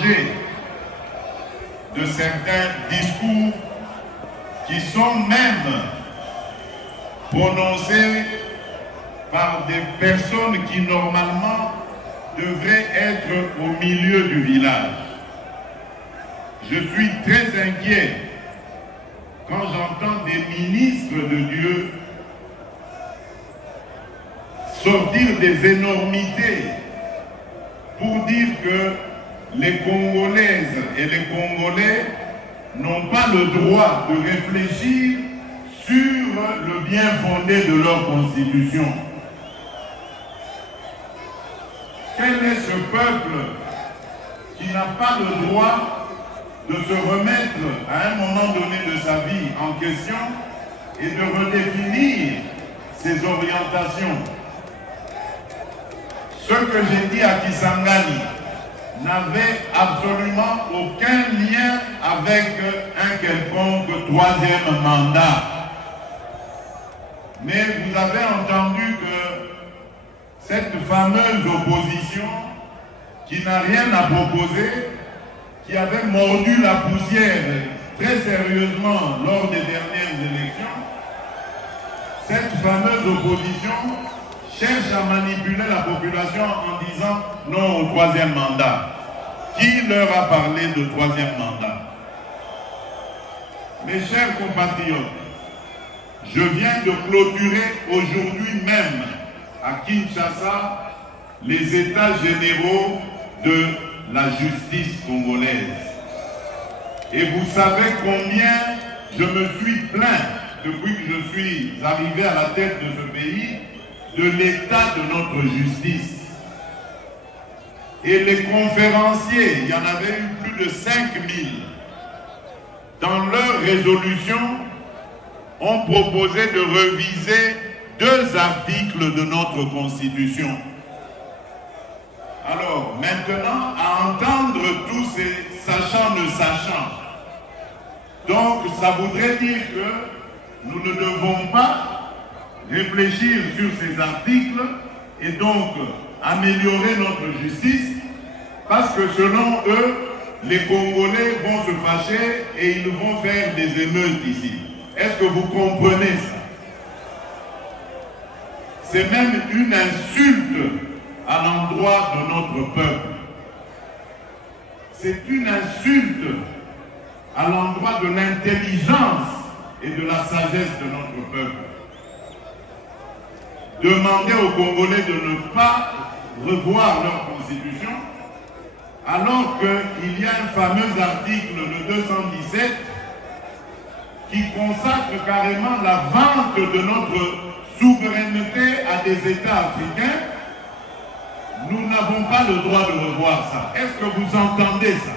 danger de certains discours qui sont même prononcés par des personnes qui normalement devraient être au milieu du village. Je suis très inquiet quand j'entends des ministres de Dieu sortir des énormités pour dire que les Congolaises et les Congolais n'ont pas le droit de réfléchir sur le bien fondé de leur constitution. Quel est ce peuple qui n'a pas le droit de se remettre à un moment donné de sa vie en question et de redéfinir ses orientations? Ce que j'ai dit à Kisangani n'avait absolument aucun lien avec un quelconque troisième mandat. Mais vous avez entendu que cette fameuse opposition qui n'a rien à proposer, qui avait mordu la poussière très sérieusement lors des dernières élections, cette fameuse opposition cherche à manipuler la population en disant non au troisième mandat. Qui leur a parlé de troisième mandat? Mes chers compatriotes, je viens de clôturer aujourd'hui même à Kinshasa les états généraux de la justice congolaise. Et vous savez combien je me suis plaint depuis que je suis arrivé à la tête de ce pays de l'état de notre justice. Et les conférenciers, il y en avait eu plus de 5000, dans leur résolution, ont proposé de réviser 2 articles de notre Constitution. Alors, maintenant, à entendre tous ces sachants ne sachant, donc ça voudrait dire que nous ne devons pas réfléchir sur ces articles et donc améliorer notre justice, parce que selon eux, les Congolais vont se fâcher et ils vont faire des émeutes ici. Est-ce que vous comprenez ça? C'est même une insulte à l'endroit de notre peuple. C'est une insulte à l'endroit de l'intelligence et de la sagesse de notre peuple. Demander aux Congolais de ne pas revoir leur constitution, alors qu'il y a un fameux article, le 217, qui consacre carrément la vente de notre souveraineté à des États africains. Nous n'avons pas le droit de revoir ça. Est-ce que vous entendez ça?